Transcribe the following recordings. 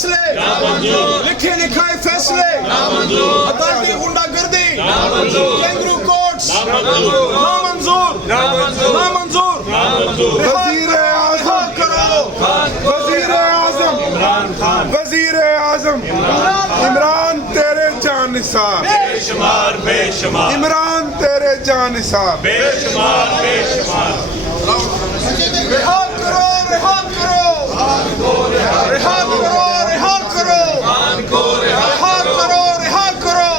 فیصلے لکھے لکھائے فیصلے عدالتی غنڈہ گردی کینگرو کورٹس نامنظور نامنظور وزیر اعظم وزیر اعظم عمران تیرے جان نثار بے شمار عمران تیرے جان نثار بے شمار رہا کرو رہا کرو رہا کرو رہا کرو رہا کرو رہا کرو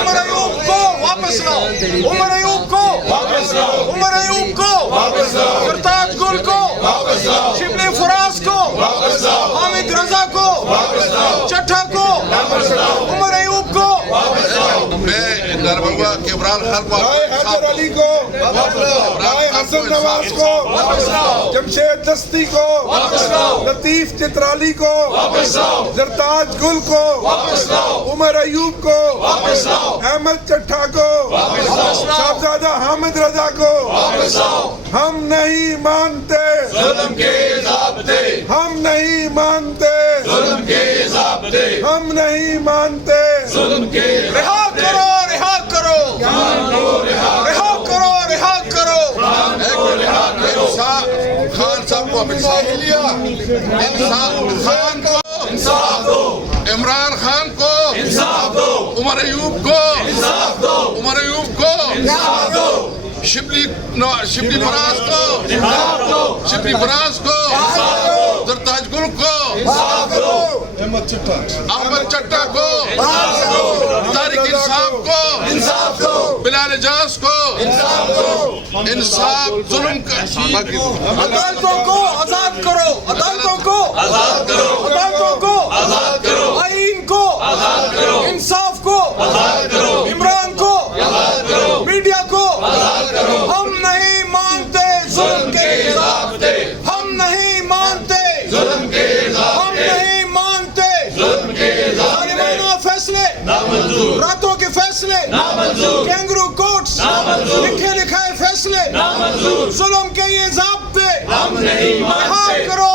عمر ایوب کو واپس لاؤ عمر ایوب کو واپس لاؤ عمر ایوب کو واپس لاؤ سرتاج گل کو واپس لاؤ شبلی فراز کو واپس لاؤ حامد رضا کو واپس لاؤ چٹھا کو واپس لاؤ عمر ایوب کو واپس لاؤ میں نرمنگا کے عمران خان کو رائے حیدر علی کو رائے حسن نواز کو جمشید دستی کو لطیف چترالی کو زرتاج گل کو عمر ایوب کو احمد چٹھا کو صاحبزادہ حامد رضا کو ہم نہیں مانتے ظلم کے ضابطے ہم نہیں مانتے ظلم کے ضابطے ہم نہیں مانتے ظلم کے رہا کرو رہا کرو رہا کرو رہا کرو خان صاحب کو انصاف خان کو انصاف دو عمران خان کو انصاف دو عمر ایوب کو انصاف دو عمر ایوب کو انصاف دو شبلی فراز کو شبلی فراز کو زرتاج گل کو احمد چٹھا کو طارق انصاف کو بلال اجاز کو انصاف ظلم کا عدالتوں کو آزاد کرو عدالتوں کو آزاد کرو عدالتوں کو آزاد کرو آئین کو آزاد کرو انصاف کو آزاد کرو عمران کو آزاد کرو میڈیا کو آزاد کرو ہم نہیں مانتے ظلم کے ضابطے ہم نہیں مانتے ظلم کے ہم نہیں مانتے ظلم کے ظالمانہ فیصلے نامنظور راتوں کے فیصلے نامنظور کینگرو کورٹس نامنظور لکھے لکھائے فیصلے نامنظور ظلم کے یہ ضابطے ہم نہیں رہا مانتے کرو